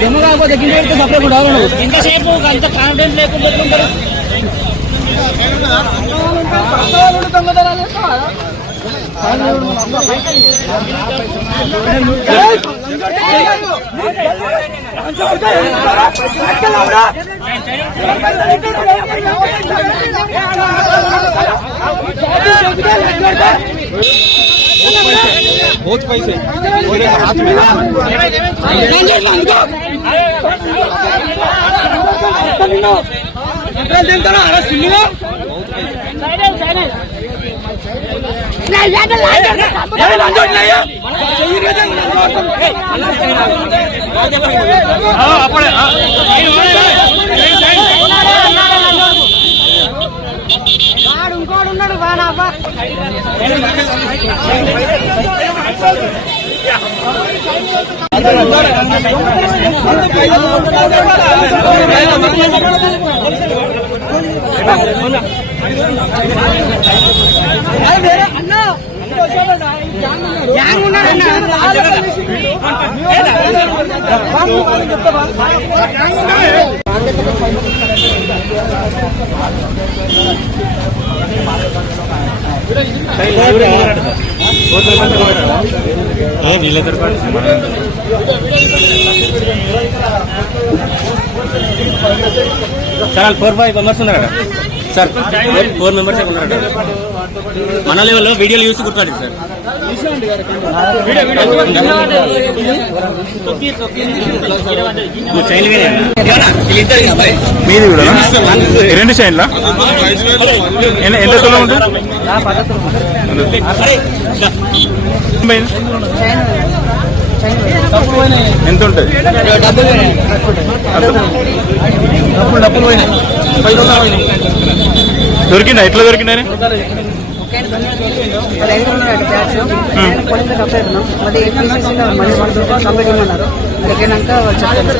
జమ్ము కాకపోతే పెడితే సపరేట్ కూడా ఇంతసేపు అంత కాన్ఫిడెన్స్ లేకుండా ఎట్లుంటారు? बहुत पैसे मेरे हाथ में ना వాడు ఇంకోడు ఉన్నాడు వాడు సార్ ఫోర్ ఫైవ్ మెంబర్స్ ఉన్నారట. సార్ ఫోర్ మెంబర్స్ ఉన్నారట. మన లెవెల్లో వీడియోలు చూసి గుర్తుపడి సార్. మీది కూడా రెండు చైన్లా? ఎంత తులం ఉంటుంది? ఎంత ఉంటుంది దొరికిందా? ఎట్లా పోలీసులు కంప్లైంట్ ఇమ్మన్నారు అడిగినాక వాళ్ళు చెప్తారు